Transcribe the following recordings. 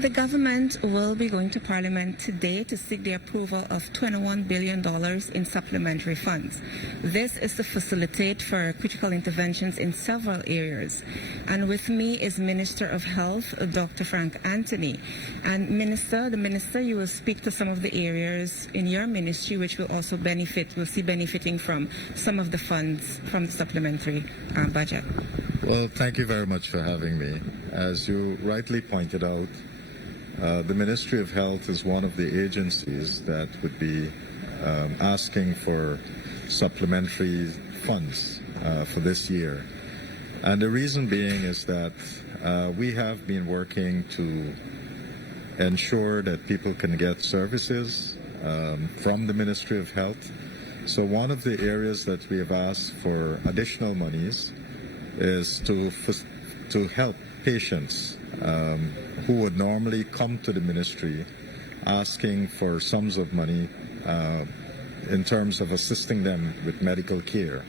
The government will be going to Parliament today to seek the approval of $21 billion in supplementary funds. This is to facilitate for critical interventions in several areas. And with me is Minister of Health, Dr. Frank Anthony. And the Minister, you will speak to some of the areas in your ministry which will also benefiting from some of the funds from the supplementary budget. Well, thank you very much for having me. As you rightly pointed out, the Ministry of Health is one of the agencies that would be asking for supplementary funds for this year. And the reason being is that we have been working to ensure that people can get services from the Ministry of Health. So one of the areas that we have asked for additional monies is to help patients who would normally come to the ministry asking for sums of money in terms of assisting them with medical care.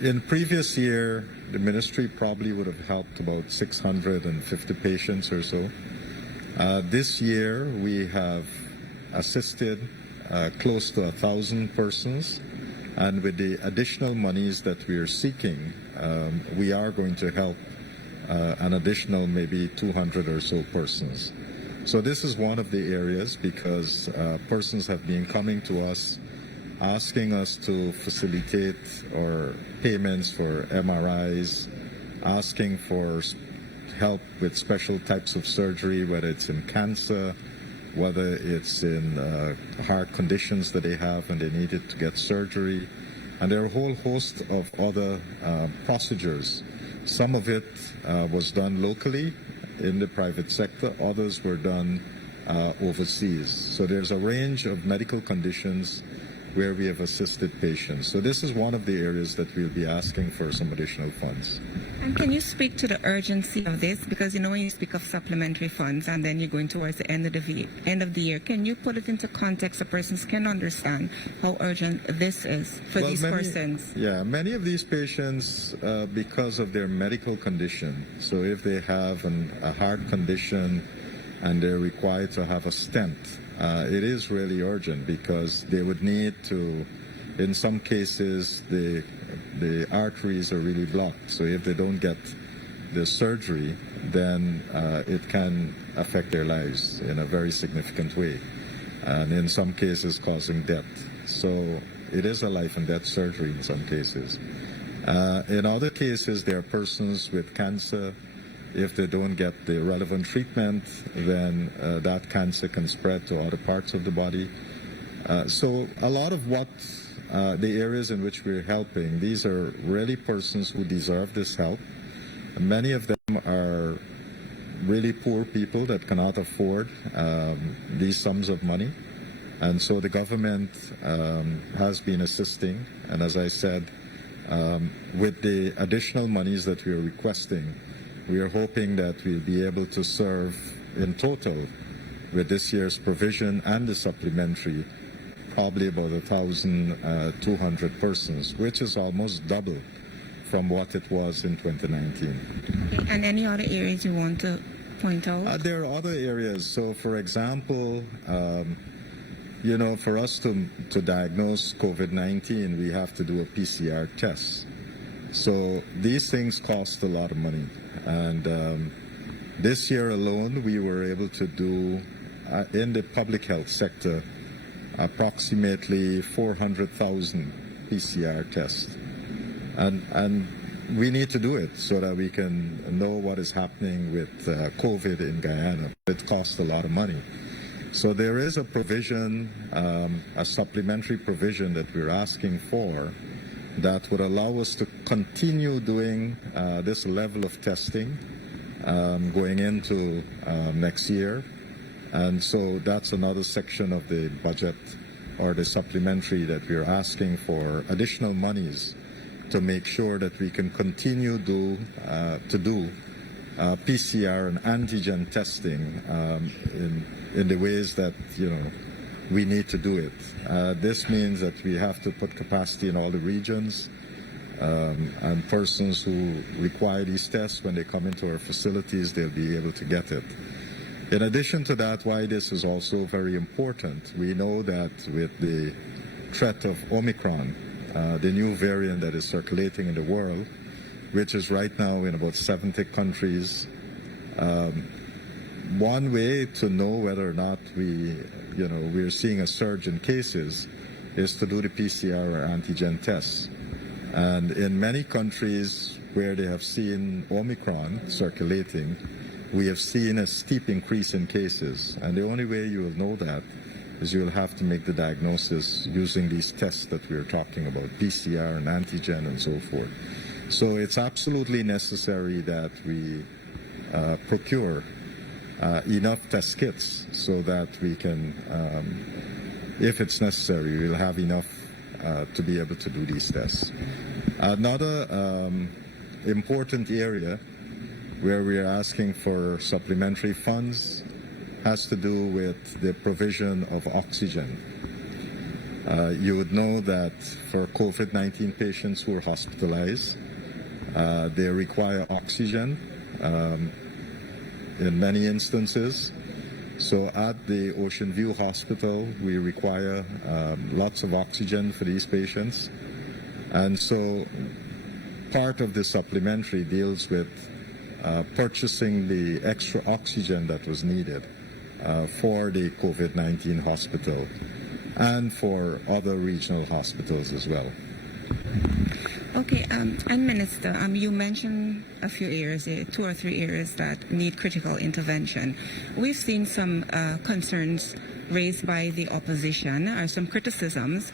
In previous year, the ministry probably would have helped about 650 patients or so. This year, we have assisted close to 1,000 persons, and with the additional monies that we are seeking, we are going to help an additional maybe 200 or so persons. So this is one of the areas because persons have been coming to us asking us to facilitate or payments for MRIs, asking for help with special types of surgery, whether it's in cancer, whether it's in heart conditions that they have and they needed to get surgery. And there are a whole host of other procedures. Some of it was done locally in the private sector, others were done overseas. So there's a range of medical conditions where we have assisted patients. So this is one of the areas that we'll be asking for some additional funds. And can you speak to the urgency of this? Because when you speak of supplementary funds and then you're going towards the end of the year, can you put it into context so persons can understand how urgent this is for these persons? Yeah, many of these patients, because of their medical condition, so if they have a heart condition and they're required to have a stent, it is really urgent because they would need to, in some cases, the arteries are really blocked. So if they don't get the surgery, then it can affect their lives in a very significant way, and in some cases causing death. So it is a life and death surgery in some cases. In other cases, there are persons with cancer. If they don't get the relevant treatment, then that cancer can spread to other parts of the body. So a lot of what the areas in which we're helping, these are really persons who deserve this help. Many of them are really poor people that cannot afford these sums of money. And so the government has been assisting. And as I said, with the additional monies that we are requesting, we are hoping that we'll be able to serve in total with this year's provision and the supplementary probably about 1,200 persons, which is almost double from what it was in 2019. Okay. And any other areas you want to point out? There are other areas. So, for example, for us to diagnose COVID-19, we have to do a PCR test. So these things cost a lot of money. And this year alone, we were able to do, in the public health sector, approximately 400,000 PCR tests. And we need to do it so that we can know what is happening with COVID in Guyana. It costs a lot of money. So there is a provision, a supplementary provision that we're asking for that would allow us to continue doing this level of testing going into next year. And so that's another section of the budget or the supplementary that we're asking for additional monies to make sure that we can continue to do PCR and antigen testing in the ways that, we need to do it. This means that we have to put capacity in all the regions. And persons who require these tests, when they come into our facilities, they'll be able to get it. In addition to that, why this is also very important, we know that with the threat of Omicron, the new variant that is circulating in the world, which is right now in about 70 countries, one way to know whether or not we're seeing a surge in cases is to do the PCR or antigen tests. And in many countries where they have seen Omicron circulating, we have seen a steep increase in cases. And the only way you will know that is you will have to make the diagnosis using these tests that we are talking about, PCR and antigen and so forth. So it's absolutely necessary that we procure enough test kits so that we can, if it's necessary, we'll have enough to be able to do these tests. Another important area where we are asking for supplementary funds has to do with the provision of oxygen. You would know that for COVID-19 patients who are hospitalized, they require oxygen in many instances. So at the Ocean View Hospital, we require lots of oxygen for these patients. And so part of the supplementary deals with purchasing the extra oxygen that was needed for the COVID-19 hospital and for other regional hospitals as well. Okay, and Minister, you mentioned a few areas, 2 or 3 areas that need critical intervention. We've seen some concerns raised by the opposition, or some criticisms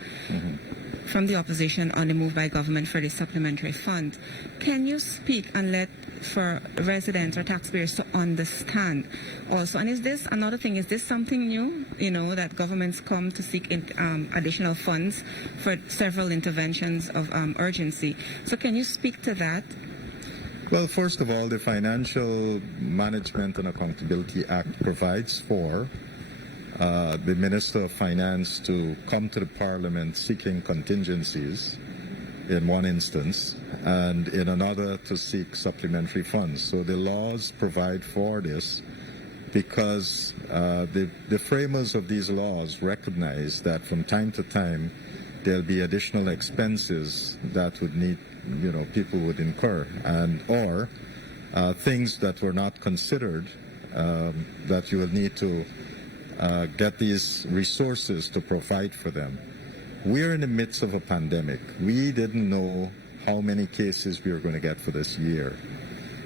from the opposition on the move by government for the supplementary fund. Can you speak and let for residents or taxpayers to understand also? And is this another thing? Is this something new? That governments come to seek additional funds for several interventions of urgency. So can you speak to that? Well, first of all, the Financial Management and Accountability Act provides for the Minister of Finance to come to the Parliament seeking contingencies in one instance, and in another to seek supplementary funds. So the laws provide for this because the framers of these laws recognize that from time to time there'll be additional expenses that would need, people would incur, and or things that were not considered that you will need to get these resources to provide for them. We're in the midst of a pandemic. We didn't know how many cases we were going to get for this year.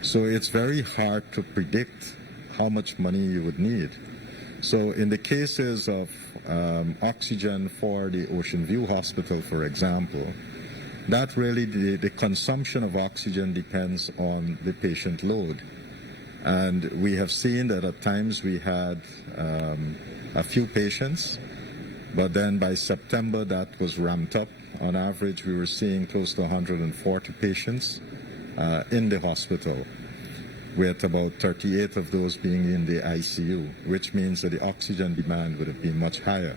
So it's very hard to predict how much money you would need. So in the cases of oxygen for the Ocean View Hospital, for example, that really, the consumption of oxygen depends on the patient load. And we have seen that at times we had a few patients, but then by September that was ramped up. On average, we were seeing close to 140 patients in the hospital, with about 38 of those being in the ICU, which means that the oxygen demand would have been much higher.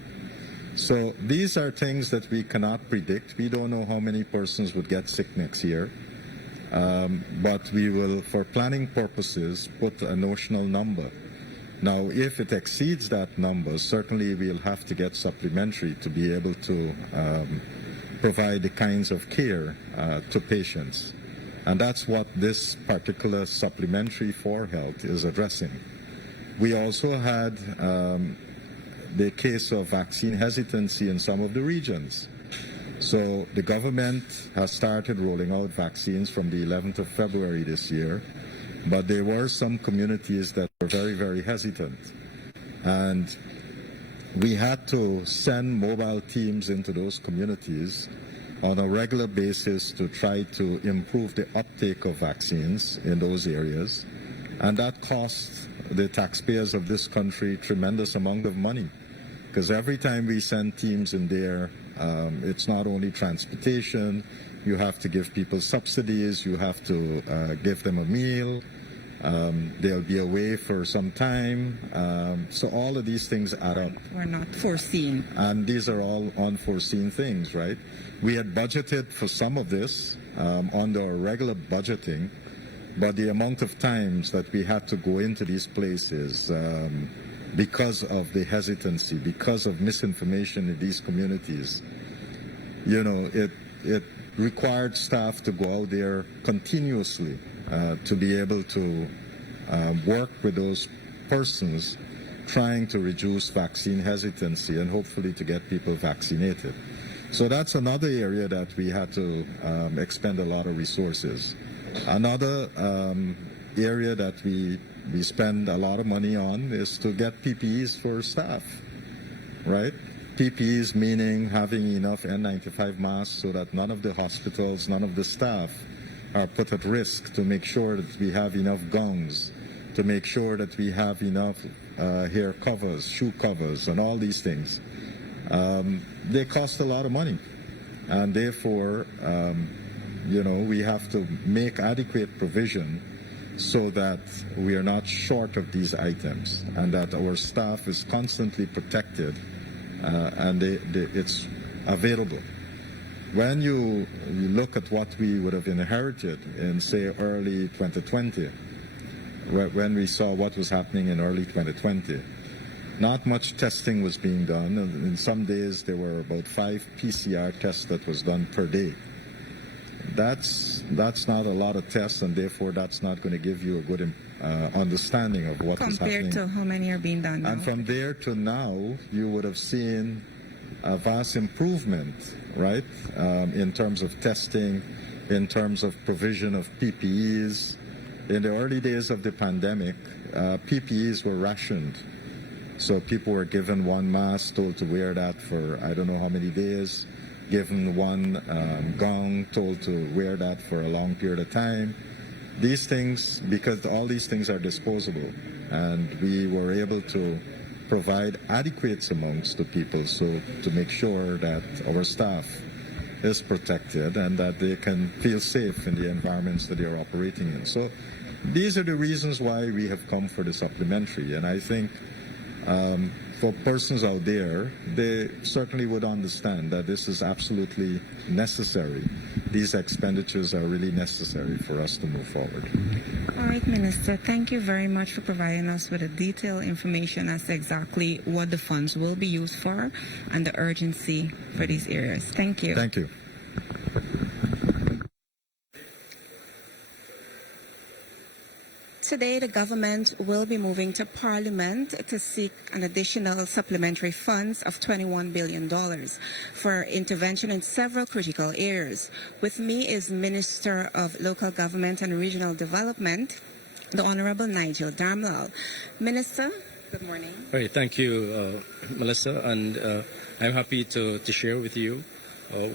So these are things that we cannot predict. We don't know how many persons would get sick next year, but we will, for planning purposes, put a notional number. Now, if it exceeds that number, certainly we'll have to get supplementary to be able to provide the kinds of care to patients. And that's what this particular supplementary for health is addressing. We also had the case of vaccine hesitancy in some of the regions. So the government has started rolling out vaccines from the 11th of February this year, but there were some communities that were very, very hesitant. And we had to send mobile teams into those communities on a regular basis to try to improve the uptake of vaccines in those areas. And that cost the taxpayers of this country tremendous amount of money. Because every time we send teams in there, it's not only transportation, you have to give people subsidies, you have to give them a meal, They'll be away for some time. So all of these things add up. Were not foreseen. And these are all unforeseen things, right? We had budgeted for some of this under our regular budgeting, but the amount of times that we had to go into these places because of the hesitancy, because of misinformation in these communities, it required staff to go out there continuously to be able to work with those persons trying to reduce vaccine hesitancy and hopefully to get people vaccinated. So that's another area that we had to expend a lot of resources. Another area that we spend a lot of money on is to get PPEs for staff, right? PPEs meaning having enough N95 masks so that none of the hospitals, none of the staff are put at risk, to make sure that we have enough gowns, to make sure that we have enough hair covers, shoe covers, and all these things. They cost a lot of money, and therefore, we have to make adequate provision so that we are not short of these items, and that our staff is constantly protected and it's available. When you look at what we would have inherited in, say, early 2020, when we saw what was happening in early 2020, not much testing was being done. And in some days, there were about 5 PCR tests that was done per day. That's not a lot of tests, and therefore that's not going to give you a good understanding of what is happening. Compared to how many are being done now? And from there to now, you would have seen a vast improvement, right, in terms of testing, in terms of provision of PPEs. In the early days of the pandemic, PPEs were rationed. So people were given one mask, told to wear that for I don't know how many days, given one gown, told to wear that for a long period of time. These things, because all these things are disposable, and we were able to provide adequate amounts to people so to make sure that our staff is protected and that they can feel safe in the environments that they are operating in. So these are the reasons why we have come for the supplementary, and I think for persons out there, they certainly would understand that this is absolutely necessary. These expenditures are really necessary for us to move forward. All right, Minister, thank you very much for providing us with a detailed information as to exactly what the funds will be used for and the urgency for these areas. Thank you. Thank you. Today, the government will be moving to Parliament to seek an additional supplementary funds of $21 billion for intervention in several critical areas. With me is Minister of Local Government and Regional Development, the Honorable Nigel Darmlall. Minister, good morning. All right, thank you, Melissa, and I'm happy to share with you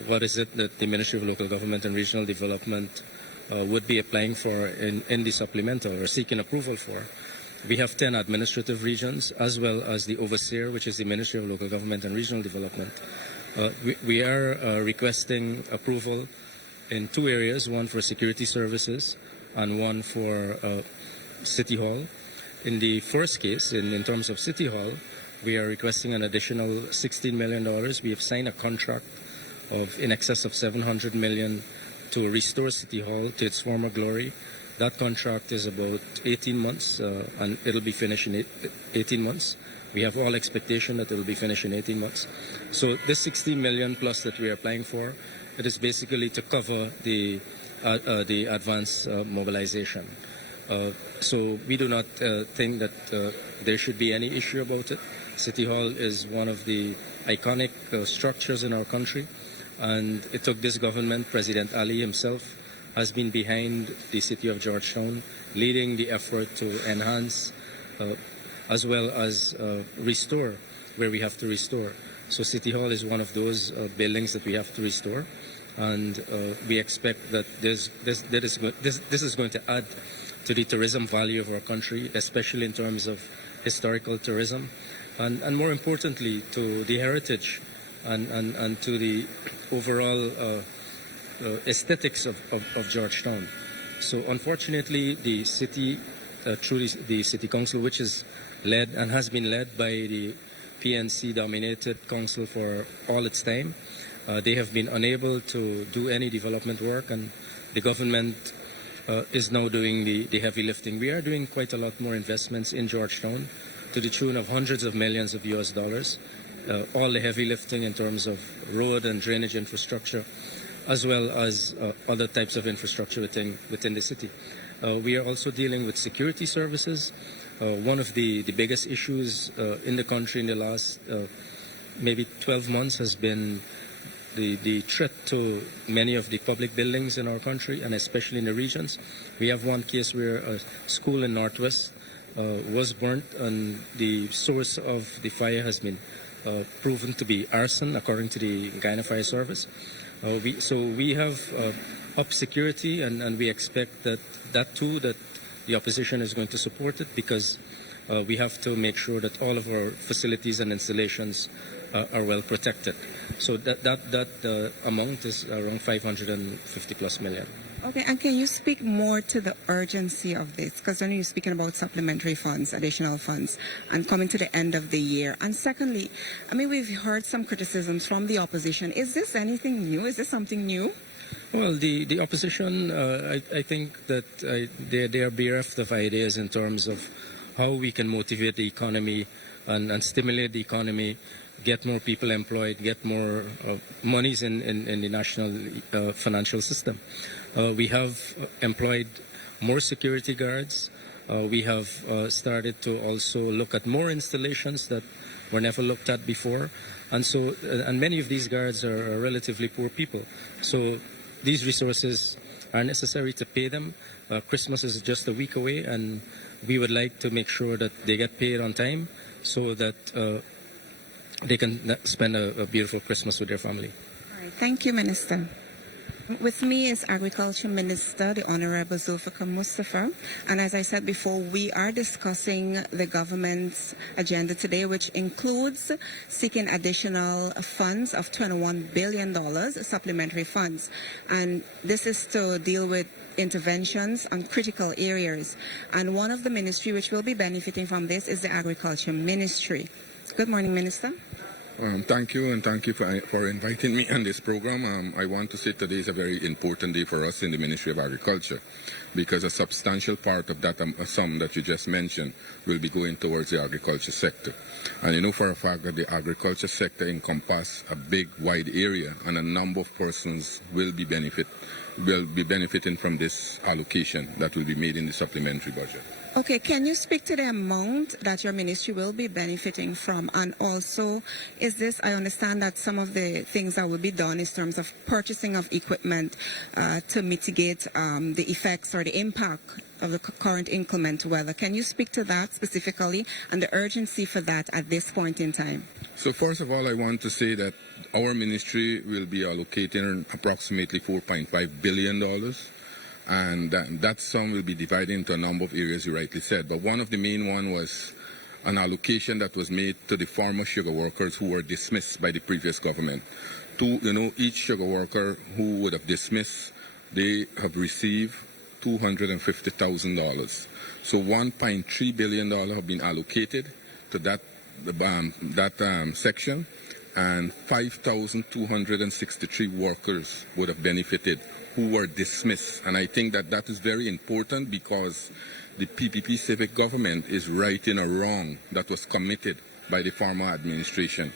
what is it that the Ministry of Local Government and Regional Development would be applying for in the supplemental or seeking approval for. We have 10 administrative regions as well as the overseer, which is the Ministry of Local Government and Regional Development. We are requesting approval in 2 areas, one for security services and one for City Hall. In the first case, in terms of City Hall, we are requesting an additional $16 million. We have signed a contract of in excess of $700 million to restore City Hall to its former glory. That contract is about 18 months, and it'll be finished in 18 months. We have all expectation that it will be finished in 18 months. So this 16 million plus that we are applying for, it is basically to cover the advance mobilization. So we do not think that there should be any issue about it. City Hall is one of the iconic structures in our country. And it took this government, President Ali himself has been behind the city of Georgetown, leading the effort to enhance as well as restore where we have to restore. So City Hall is one of those buildings that we have to restore. And we expect that this is going to add to the tourism value of our country, especially in terms of historical tourism, and more importantly, to the heritage and to the overall aesthetics of Georgetown. So unfortunately, the city through the City Council, which is led and has been led by the PNC-dominated council for all its time. They have been unable to do any development work, and the government is now doing the heavy lifting. We are doing quite a lot more investments in Georgetown to the tune of hundreds of millions of US dollars. All the heavy lifting in terms of road and drainage infrastructure, as well as other types of infrastructure within the city. We are also dealing with security services. One of the biggest issues in the country in the last maybe 12 months has been the threat to many of the public buildings in our country, and especially in the regions. We have one case where a school in Northwest was burnt, and the source of the fire has been proven to be arson, according to the Guyana Fire Service. We have up security, and we expect that the opposition is going to support it, because we have to make sure that all of our facilities and installations are well protected. So that amount is around 550 plus million. Okay, and can you speak more to the urgency of this? Because when you're speaking about supplementary funds, additional funds, and coming to the end of the year. And secondly, I mean, we've heard some criticisms from the opposition. Is this anything new? Is this something new? Well, the opposition, I think that they are bereft of ideas in terms of how we can motivate the economy and stimulate the economy, get more people employed, get more monies in the national financial system. We have employed more security guards. We have started to also look at more installations that were never looked at before. And many of these guards are relatively poor people. So these resources are necessary to pay them. Christmas is just a week away, and we would like to make sure that they get paid on time so that they can spend a beautiful Christmas with their family. All right. Thank you, Minister. With me is Agriculture Minister, the Honorable Zulfikar Mustafa. And as I said before, we are discussing the government's agenda today, which includes seeking additional funds of $21 billion, supplementary funds. And this is to deal with interventions on critical areas. And one of the ministry which will be benefiting from this is the Agriculture Ministry. Good morning, Minister. Thank you, and thank you for inviting me on this program. I want to say today is a very important day for us in the Ministry of Agriculture, because a substantial part of that sum that you just mentioned will be going towards the agriculture sector. And you know for a fact that the agriculture sector encompasses a big, wide area, and a number of persons will be benefiting from this allocation that will be made in the supplementary budget. Okay, can you speak to the amount that your ministry will be benefiting from? And also, is this, I understand that some of the things that will be done in terms of purchasing of equipment to mitigate the effects or the impact of the current inclement weather. Can you speak to that specifically and the urgency for that at this point in time? So first of all, I want to say that our ministry will be allocating approximately $4.5 billion. And that sum will be divided into a number of areas, you rightly said. But one of the main one was an allocation that was made to the former sugar workers who were dismissed by the previous government. Each sugar worker who would have dismissed, they have received $250,000. So $1.3 billion have been allocated to that section, and 5,263 workers would have benefited who were dismissed. And I think that is very important, because the PPP civic government is righting a wrong that was committed by the former administration.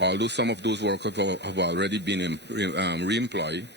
Although some of those workers have already been re-employed,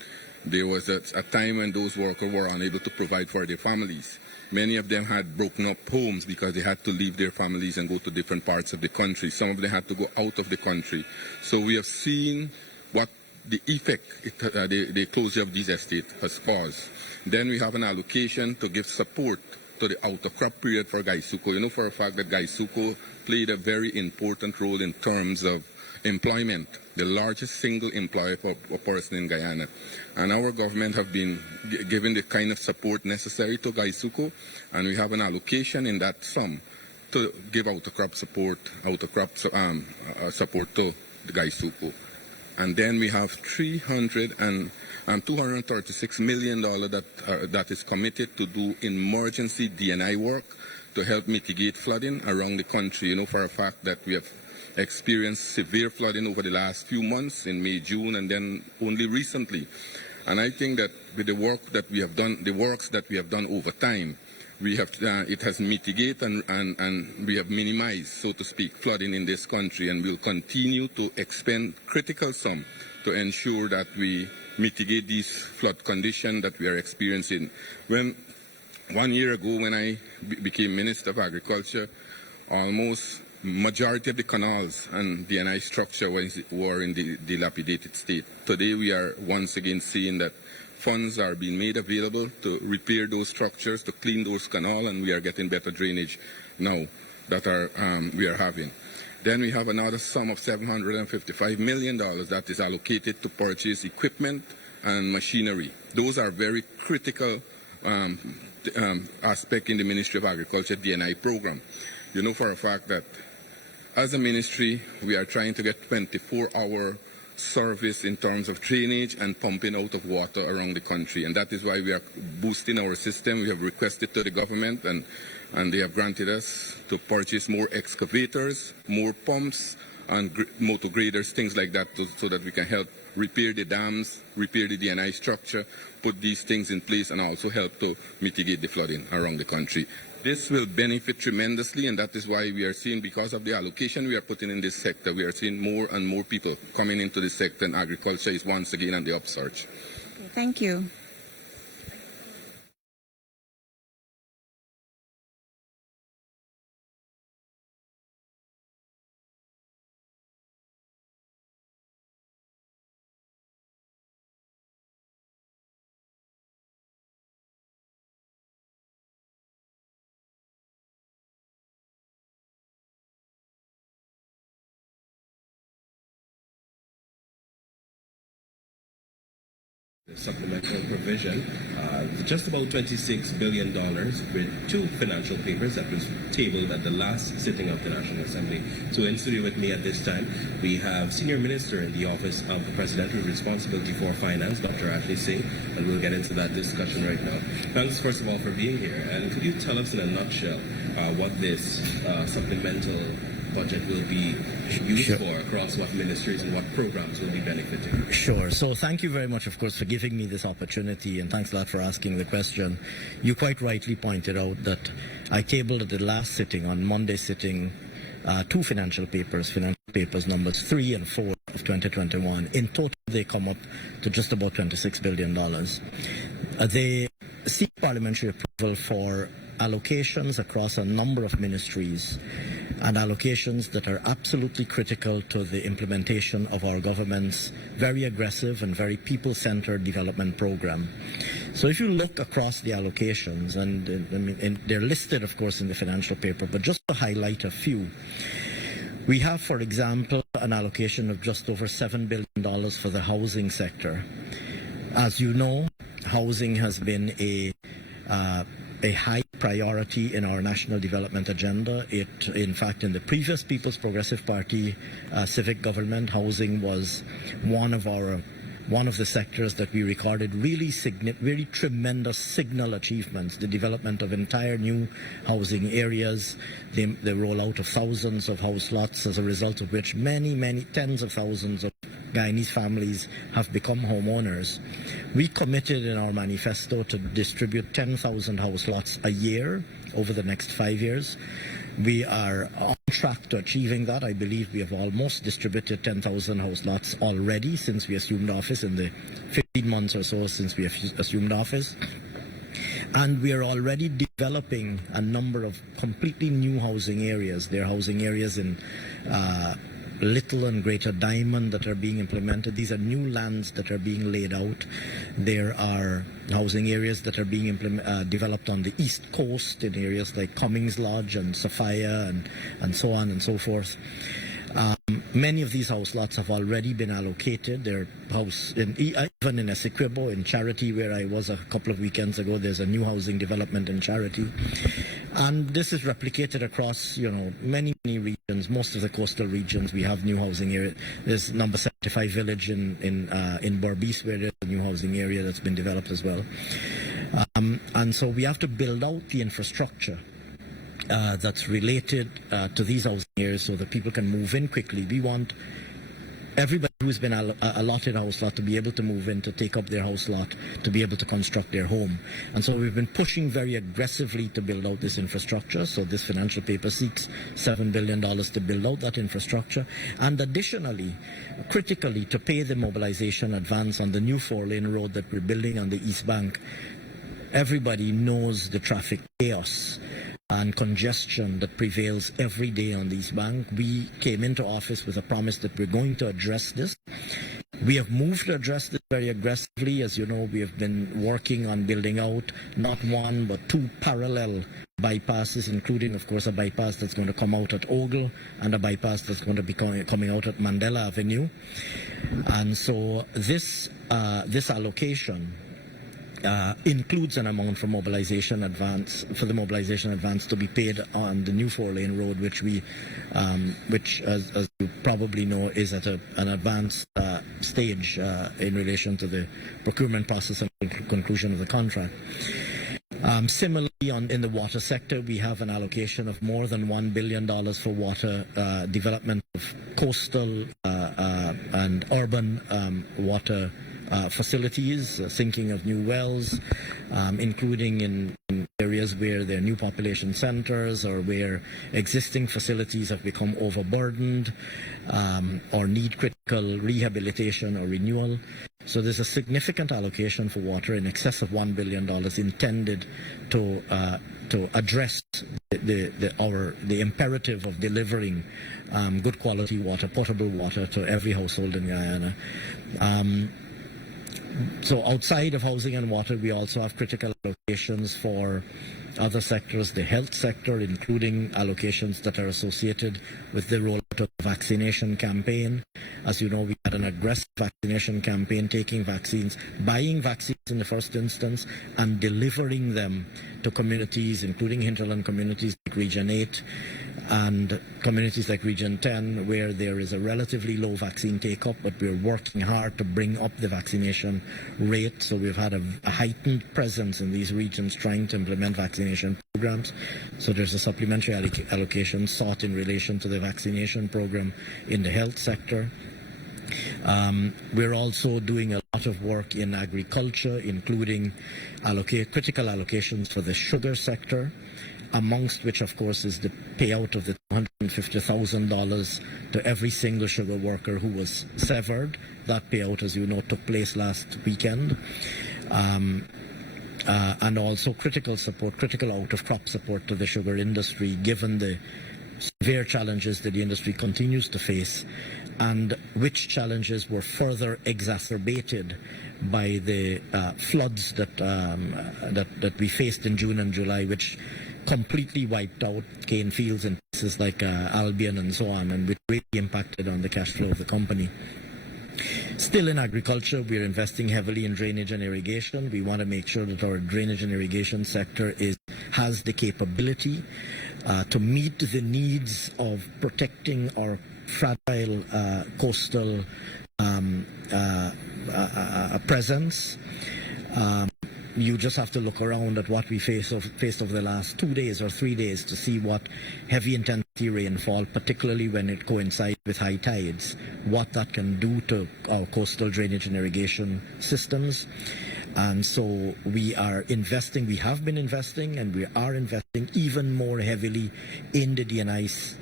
there was a time when those workers were unable to provide for their families. Many of them had broken up homes because they had to leave their families and go to different parts of the country. Some of them had to go out of the country. So we have seen what the effect the closure of these estates has caused. Then we have an allocation to give support to the out-of-crop period for Gaisuko. You know for a fact that Gaisuko played a very important role in terms of employment, the largest single employer for a person in Guyana. And our government have been given the kind of support necessary to Gaisuko, and we have an allocation in that sum to give out-of-crop support to the Gaisuko. And then we have $236 million that is committed to do emergency DNI work to help mitigate flooding around the country. You know for a fact that we have experienced severe flooding over the last few months in May, June, and then only recently. And I think that with the work that we have done, the works that we have done over time, we have it has mitigated and we have minimized, so to speak, flooding in this country, and we'll continue to expend critical sum to ensure that we mitigate these flood conditions that we are experiencing. When 1 year ago, when I became Minister of Agriculture, almost majority of the canals and DNI structure were in the dilapidated state. Today, we are once again seeing that funds are being made available to repair those structures, to clean those canals, and we are getting better drainage now that we are having. Then we have another sum of $755 million that is allocated to purchase equipment and machinery. Those are very critical aspect in the Ministry of Agriculture DNI program. You know for a fact that as a ministry, we are trying to get 24-hour service in terms of drainage and pumping out of water around the country, and that is why we are boosting our system. We have requested to the government, and they have granted us to purchase more excavators, more pumps, and motor graders, things like that, so that we can help repair the dams, repair the DNI structure, put these things in place, and also help to mitigate the flooding around the country. This will benefit tremendously, and that is why we are seeing, because of the allocation we are putting in this sector, we are seeing more and more people coming into this sector, and agriculture is once again on the upsurge. Thank you. Supplemental provision, just about $26 billion with two financial papers that was tabled at the last sitting of the National Assembly. So in studio with me at this time, we have Senior Minister in the Office of the President with Responsibility for Finance, Dr. Ashley Singh, and we'll get into that discussion right now. Thanks, first of all, for being here. And could you tell us in a nutshell what this supplemental budget will be used for across what ministries and what programs will be benefiting? Sure. So thank you very much, of course, for giving me this opportunity, and thanks a lot for asking the question. You quite rightly pointed out that I tabled at the last sitting, on Monday's sitting, two financial papers numbers 3 and 4 of 2021. In total, they come up to just about $26 billion. They seek parliamentary approval for allocations across a number of ministries, and allocations that are absolutely critical to the implementation of our government's very aggressive and very people-centered development program. So if you look across the allocations, and they're listed, of course, in the financial paper, but just to highlight a few, we have, for example, an allocation of just over $7 billion for the housing sector. As you know, housing has been a high priority in our national development agenda. In fact, in the previous People's Progressive Party civic government, housing was one of the sectors that we recorded really tremendous signal achievements. The development of entire new housing areas, the rollout of thousands of house lots, as a result of which many tens of thousands of Guyanese families have become homeowners. We committed in our manifesto to distribute 10,000 house lots a year over the next 5 years. We are on track to achieving that. I believe we have almost distributed 10,000 house lots already since we assumed office, in the 15 months or so since we have assumed office. And we are already developing a number of completely new housing areas. There are housing areas in Little and Greater Diamond that are being implemented. These are new lands that are being laid out. There are housing areas that are being developed on the East Coast in areas like Cummings Lodge and Sophia and so on and so forth. Many of these house lots have already been allocated. Even in Essequibo, in Charity, where I was a couple of weekends ago, there's a new housing development in Charity. And this is replicated across, many regions. Most of the coastal regions, we have new housing areas. There's number 7 Identify Village in Berbice, where there's a new housing area that's been developed as well. And so we have to build out the infrastructure that's related to these housing areas so that people can move in quickly. We want everybody who's been allotted a house lot to be able to move in, to take up their house lot, to be able to construct their home. And so we've been pushing very aggressively to build out this infrastructure. So this financial paper seeks $7 billion to build out that infrastructure. And additionally, critically, to pay the mobilization advance on the new 4-lane road that we're building on the East Bank. Everybody knows the traffic chaos and congestion that prevails every day on the East Bank. We came into office with a promise that we're going to address this. We have moved to address this very aggressively. As you know, we have been working on building out not one but 2 parallel bypasses, including, of course, a bypass that's going to come out at Ogle and a bypass that's going to be coming out at Mandela Avenue. And so this allocation includes an amount for mobilization advance, to be paid on the new 4-lane road, which as you probably know, is at an advanced stage in relation to the procurement process and conclusion of the contract. Similarly, in the water sector, we have an allocation of more than $1 billion for water development of coastal and urban water facilities, sinking of new wells, including in areas where there are new population centers or where existing facilities have become overburdened or need critical rehabilitation or renewal. So there's a significant allocation for water in excess of $1 billion intended to address the imperative of delivering good quality water, potable water to every household in Guyana. So outside of housing and water, we also have critical allocations for other sectors, the health sector, including allocations that are associated with the rollout of the vaccination campaign. As you know, we had an aggressive vaccination campaign, taking vaccines, buying vaccines in the first instance, and delivering them to communities, including hinterland communities like Region 8 and communities like Region 10, where there is a relatively low vaccine take-up, but we're working hard to bring up the vaccination rate. So we've had a heightened presence in these regions trying to implement vaccination programs. So there's a supplementary allocation sought in relation to the vaccination program in the health sector. We're also doing a lot of work in agriculture, including critical allocations for the sugar sector, amongst which, of course, is the payout of the $250,000 to every single sugar worker who was severed. That payout, as you know, took place last weekend. And also critical out-of-crop support to the sugar industry, given the severe challenges that the industry continues to face, and which challenges were further exacerbated by the floods that we faced in June and July, which completely wiped out cane fields in places like Albion and so on, and which really impacted on the cash flow of the company. Still in agriculture, we're investing heavily in drainage and irrigation. We want to make sure that our drainage and irrigation sector has the capability to meet the needs of protecting our fragile coastal presence. You just have to look around at what we faced over the last 2 days or 3 days to see what heavy intensity rainfall, particularly when it coincides with high tides, what that can do to our coastal drainage and irrigation systems. And so we have been investing, and we are investing even more heavily in the DNI's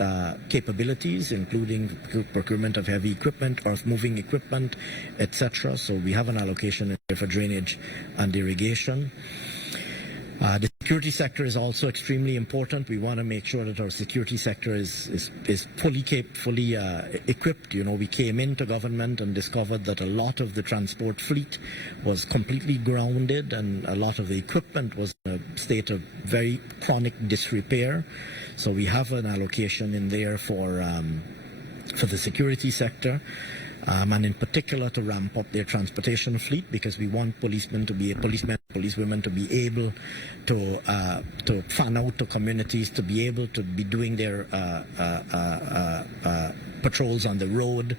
capabilities, including procurement of heavy equipment, earth-moving equipment, etc. So we have an allocation for drainage and irrigation. The security sector is also extremely important. We want to make sure that our security sector is fully equipped. You know, we came into government and discovered that a lot of the transport fleet was completely grounded, and a lot of the equipment was in a state of very chronic disrepair. So we have an allocation in there for the security sector. And in particular to ramp up their transportation fleet, because we want policewomen to be able to fan out to communities, to be able to be doing their patrols on the road,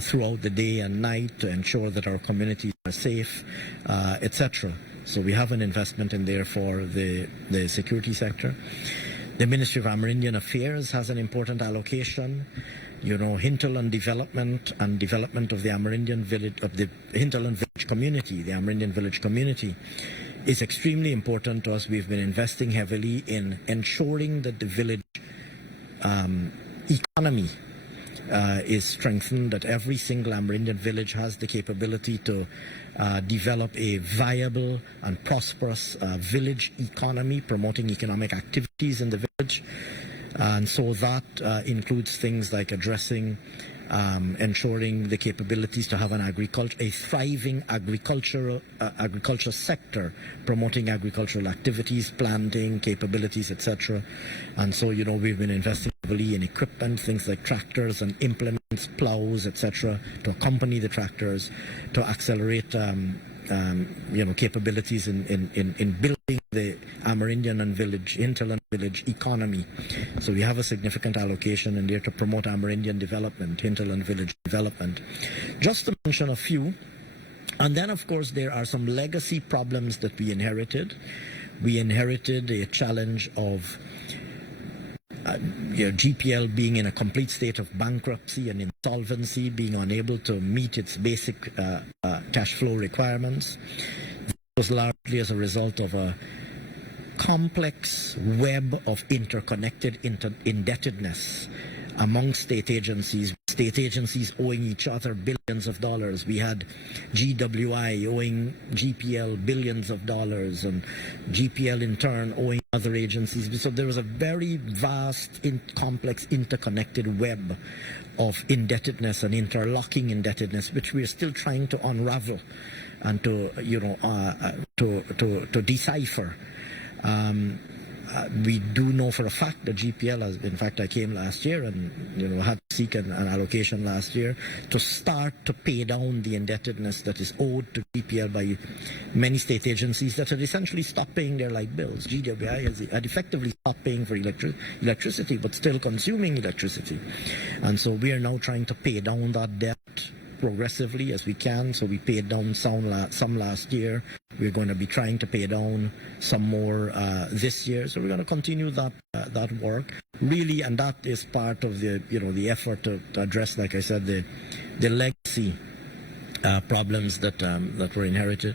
throughout the day and night to ensure that our communities are safe, etc. So we have an investment in there for the security sector. The Ministry of Amerindian Affairs has an important allocation. Hinterland development and development of the Amerindian village, of the Hinterland village community, the Amerindian village community, is extremely important to us. We've been investing heavily in ensuring that the village economy is strengthened, that every single Amerindian village has the capability to develop a viable and prosperous village economy, promoting economic activities in the village. And so that includes things like addressing, ensuring the capabilities to have a thriving agriculture sector, promoting agricultural activities, planting capabilities, etc. And so, we've been investing heavily in equipment, things like tractors and implements, plows, etc., to accompany the tractors, to accelerate capabilities in building the Amerindian and hinterland village economy. So we have a significant allocation in there to promote Amerindian development, hinterland village development. Just to mention a few. And then, of course, there are some legacy problems that we inherited. We inherited a challenge of GPL being in a complete state of bankruptcy and insolvency, being unable to meet its basic cash flow requirements. This was largely as a result of a complex web of interconnected indebtedness among state agencies owing each other billions of dollars. We had GWI owing GPL billions of dollars, and GPL in turn owing other agencies. So there was a very vast, complex, interconnected web of indebtedness and interlocking indebtedness, which we are still trying to unravel and to decipher. We do know for a fact that GPL has, in fact, I came last year and had to seek an allocation last year to start to pay down the indebtedness that is owed to GPL by many state agencies that had essentially stopped paying their light bills. GWI had effectively stopped paying for electricity, but still consuming electricity. And so we are now trying to pay down that debt progressively as we can. So we paid down some last year. We're going to be trying to pay down some more this year. So we're going to continue that work really, and that is part of the effort to address, like I said, the legacy problems that were inherited.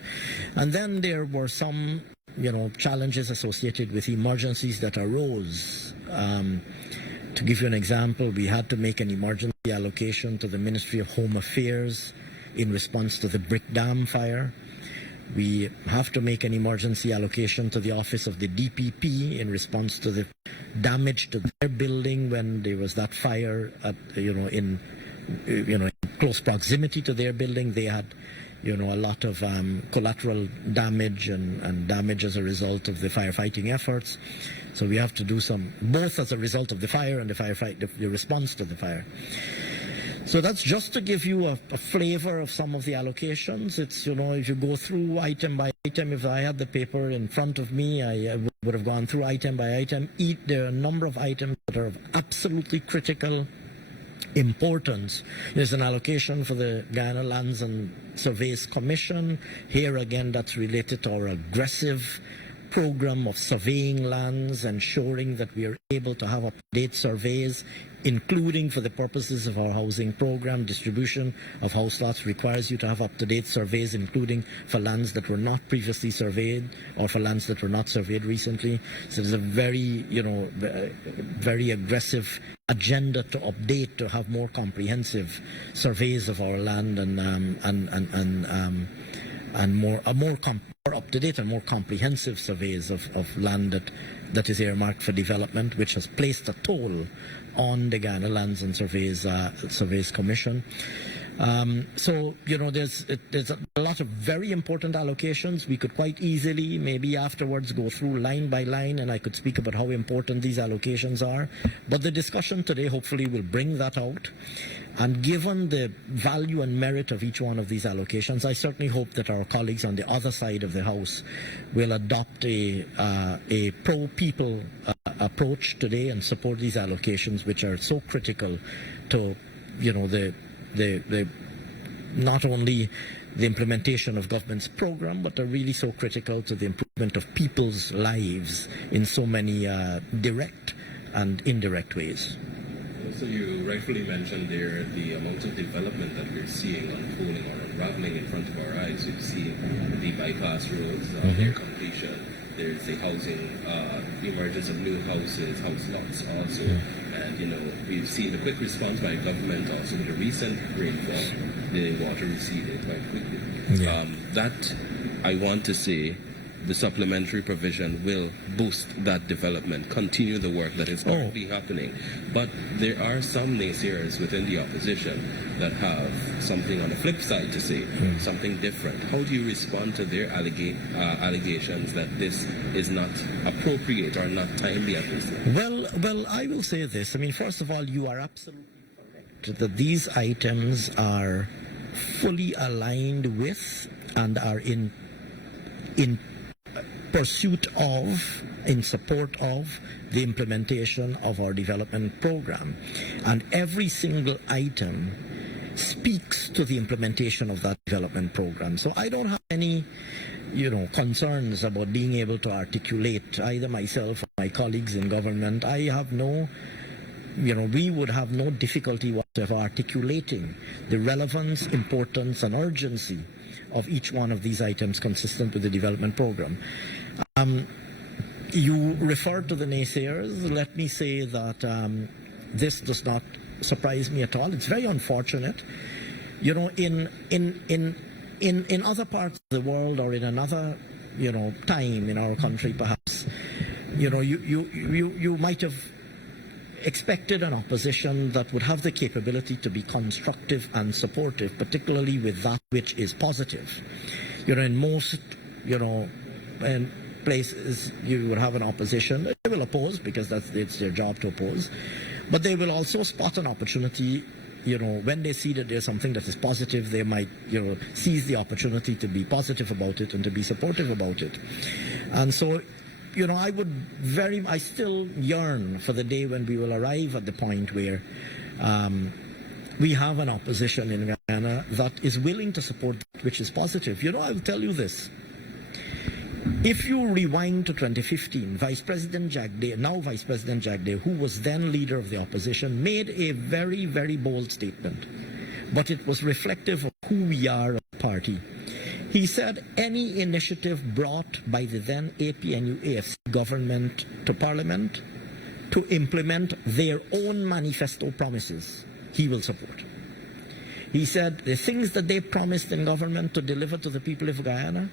And then there were some challenges associated with emergencies that arose. To give you an example, we had to make an emergency allocation to the Ministry of Home Affairs in response to the Brick Dam fire. We have to make an emergency allocation to the Office of the DPP in response to the damage to their building when there was that fire at, in close proximity to their building. They had a lot of collateral damage and damage as a result of the firefighting efforts. So we have to do some, both as a result of the fire and the response to the fire. So that's just to give you a flavor of some of the allocations. It's, if you go through item by item, if I had the paper in front of me, I would have gone through item by item. There are a number of items that are of absolutely critical importance. There's an allocation for the Guyana Lands and Surveys Commission. Here again, that's related to our aggressive program of surveying lands, ensuring that we are able to have up-to-date surveys, including for the purposes of our housing program. Distribution of house lots requires you to have up-to-date surveys, including for lands that were not previously surveyed or for lands that were not surveyed recently. So there's a very, very aggressive agenda to update, to have more comprehensive surveys of our land and more up-to-date and more comprehensive surveys of land that is earmarked for development, which has placed a toll on the Guyana Lands and Surveys Commission. So, there's a lot of very important allocations. We could quite easily, maybe afterwards, go through line by line, and I could speak about how important these allocations are. But the discussion today hopefully will bring that out. And given the value and merit of each one of these allocations, I certainly hope that our colleagues on the other side of the House will adopt a pro-people approach today and support these allocations, which are so critical to, not only the implementation of government's program, but are really so critical to the improvement of people's lives in so many direct and indirect ways. So you rightfully mentioned there the amount of development that we're seeing unfolding or unraveling in front of our eyes. We've seen the bypass roads, their completion. There's the housing, the emergence of new houses, house lots also. And, we've seen the quick response by government also with the recent rainfall. The water receded quite quickly. Yeah. That, I want to say, the supplementary provision will boost that development, continue the work that is currently happening. But there are some naysayers within the opposition that have something on the flip side to say, something different. How do you respond to their allegations that this is not appropriate or not timely at this time? Well, I will say this. I mean, first of all, you are absolutely correct that these items are fully aligned with and are in pursuit of, in support of, the implementation of our development program. And every single item speaks to the implementation of that development program. So I don't have any, concerns about being able to articulate, either myself or my colleagues in government. I have no, we would have no difficulty whatsoever articulating the relevance, importance, and urgency of each one of these items consistent with the development program. You referred to the naysayers. Let me say that this does not surprise me at all. It's very unfortunate. In other parts of the world or in another, time in our country, perhaps, you might have expected an opposition that would have the capability to be constructive and supportive, particularly with that which is positive. In most, in places you will have an opposition. They will oppose because it's their job to oppose. But they will also spot an opportunity, when they see that there's something that is positive, they might, seize the opportunity to be positive about it and to be supportive about it. And so, I still yearn for the day when we will arrive at the point where we have an opposition in Guyana that is willing to support that which is positive. I'll tell you this. If you rewind to 2015, Vice President Jagdeo, who was then leader of the opposition, made a very, very bold statement. But it was reflective of who we are as a party. He said any initiative brought by the then APNU-AFC government to Parliament to implement their own manifesto promises, he will support. He said the things that they promised in government to deliver to the people of Guyana,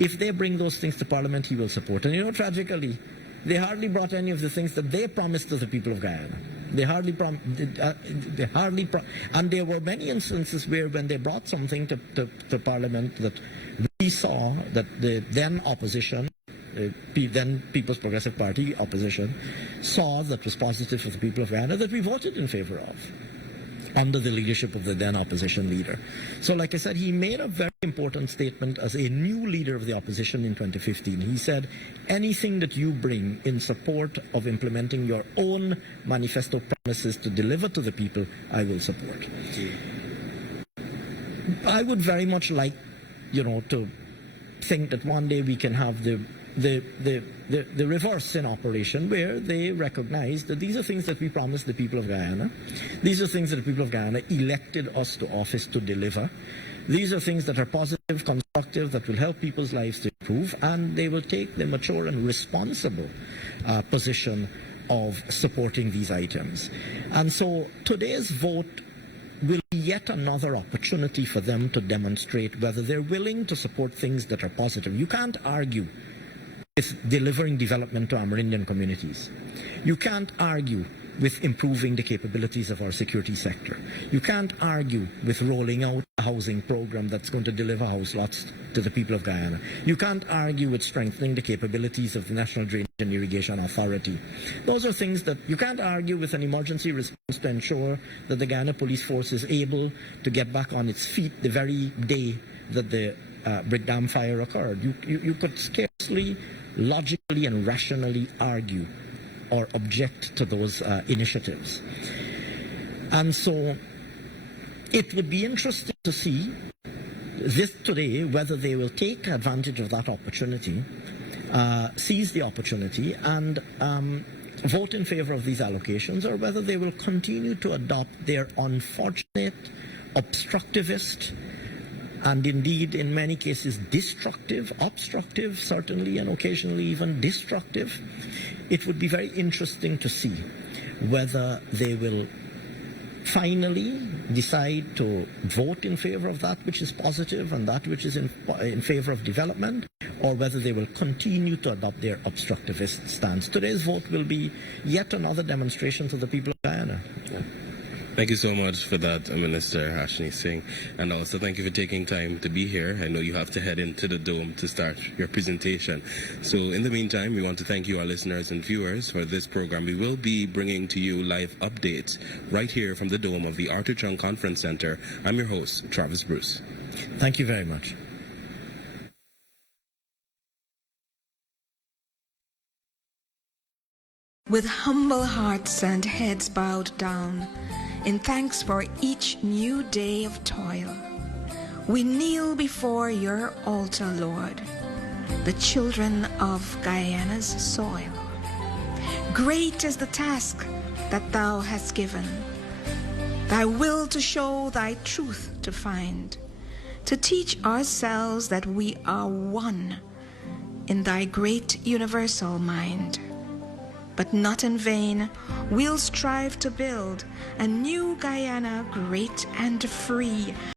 if they bring those things to Parliament, he will support. And tragically, they hardly brought any of the things that they promised to the people of Guyana. And there were many instances where when they brought something to Parliament that we saw that the then opposition, then People's Progressive Party opposition, saw that was positive for the people of Guyana, that we voted in favor of, under the leadership of the then opposition leader. So like I said, he made a very important statement as a new leader of the opposition in 2015. He said, anything that you bring in support of implementing your own manifesto promises to deliver to the people, I will support. I would very much like, to think that one day we can have the reverse in operation, where they recognize that these are things that we promised the people of Guyana. These are things that the people of Guyana elected us to office to deliver. These are things that are positive, constructive, that will help people's lives to improve, and they will take the mature and responsible position of supporting these items. And so today's vote will be yet another opportunity for them to demonstrate whether they're willing to support things that are positive. You can't argue with delivering development to Amerindian communities. You can't argue with improving the capabilities of our security sector. You can't argue with rolling out a housing program that's going to deliver house lots to the people of Guyana. You can't argue with strengthening the capabilities of the National Drainage and Irrigation Authority. Those are things that you can't argue with an emergency response to ensure that the Guyana Police Force is able to get back on its feet the very day that the Brick Dam fire occurred. You could scarcely logically and rationally argue or object to those initiatives. And so It would be interesting to see this today, whether they will take advantage of that opportunity, seize the opportunity, and vote in favor of these allocations, or whether they will continue to adopt their unfortunate, obstructivist, and indeed in many cases destructive, obstructive certainly, and occasionally even destructive. It would be very interesting to see whether they will finally decide to vote in favor of that which is positive and that which is in favor of development, or whether they will continue to adopt their obstructivist stance. Today's vote will be yet another demonstration to the people of Guyana. Yeah. Thank you so much for that, Minister Ashni Singh. And also thank you for taking time to be here. I know you have to head into the Dome to start your presentation. So in the meantime, we want to thank you, our listeners and viewers, for this program. We will be bringing to you live updates right here from the Dome of the Arthur Chung Conference Center. I'm your host, Travis Bruce. Thank you very much. With humble hearts and heads bowed down, in thanks for each new day of toil, we kneel before your altar, Lord, the children of Guyana's soil. Great is the task that thou hast given, thy will to show, thy truth to find, to teach ourselves that we are one in thy great universal mind. But not in vain, we'll strive to build a new Guyana, great and free,